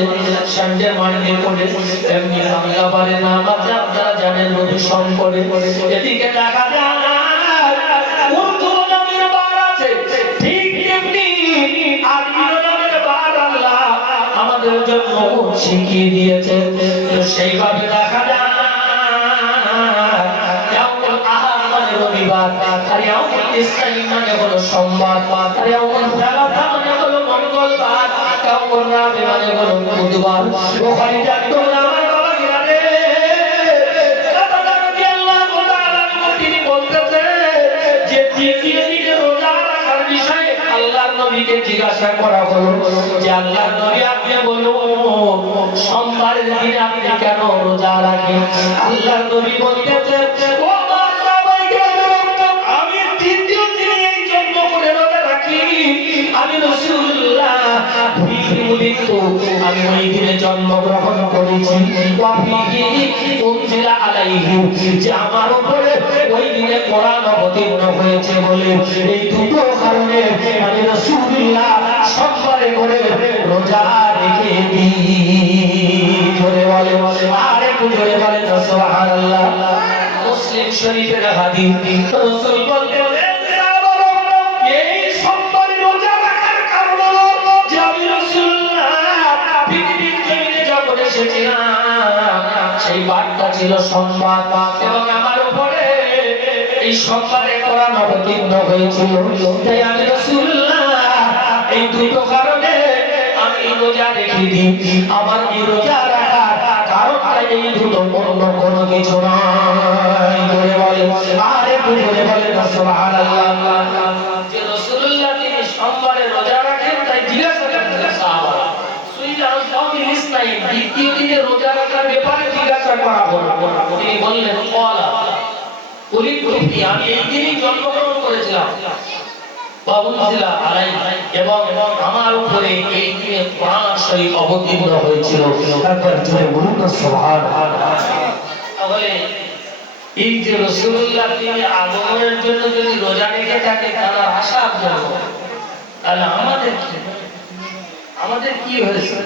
নামাজে Sunday Monday করে এমনি মঙ্গলবারে নামাজে আপনারা জানেন নবী সম্পর্কে এদিকে দেখা যায় উর্দু নামের বার আছে ঠিক তেমনি আরবি নামের বার আল্লাহ আমাদের জন্য শিখিয়ে দিয়েছে তো সেইভাবে দেখা যায় রবিবার আর ইয়াউমুল ইসনাইন মানে হলো সোমবার আর ইয়াউমুল সালাসা মানে হলো মঙ্গলবার ইয়াউমুল রাবি মানে হলো বুধবার বুখারী জানতো আমার বাবা গিরারে কথা রাদিয়াল্লাহু তাআলা তিনি বলতেছে যে দ্বিতীয় দিনে রোজা রাখার বিষয়ে আল্লাহর নবীকে জিজ্ঞাসা করা হলো যে আল্লাহর নবী আপনি বলুন সোমবারের দিনে আপনি কেন রোজা রাখেন আল্লাহর নবী বলতেছে আমি রাসূলুল্লাহ আমি ওই দিনে জন্মগ্রহণ করেছি যে আমার উপরে ওই দিনে কোরআন অবতীর্ণ হয়েছে বলে এই দুটো কারণে আমি রাসূলুল্লাহ সোমবারে করে রোজা রেখে দিই জোরে বলে আর একটু জোরে বলে সুবহানাল্লাহ মুসলিম শরীফের হাদিস রাসূল বলতেন সেই বার্তা ছিল সোমবার এবং আমার উপরে এই সোমবারে কোরআন অবতীর্ণ হয়েছিল তাই আমি রাসূলুল্লাহ এই দুটো কারণে আমি রোজা রেখে দিই আমার এই রোজা রাখার কারণটা এই দুটো অন্য কোনো কিছু নয় বলে বলে আরে বলে বলে সুবহানাল্লাহ যে রাসূলুল্লাহ তিনি সোমবারে রোজা রাখেন তাই জিজ্ঞাসা করলেন সাহাবারা দ্বিতীয় দিনে রোজা রাখার ব্যাপারে জিজ্ঞাসা করা হলো তিনি বললেন আমি এই দিনই জন্মগ্রহণ করেছিলাম এবং আমার উপরে এই দিনে কোরআন শরীফ অবতীর্ণ হয়েছিল তারপর জোরে বলুন না সুবহানাল্লাহ তাহলে এই যে রাসূলুল্লাহ তিনি আগমনের জন্য যদি রোজা রেখে থাকে তারা আশা জন্য তাহলে আমাদের কি হয়েছে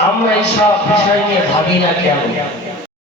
আমরা এই সব বিষয় নিয়ে ভাবি না কেন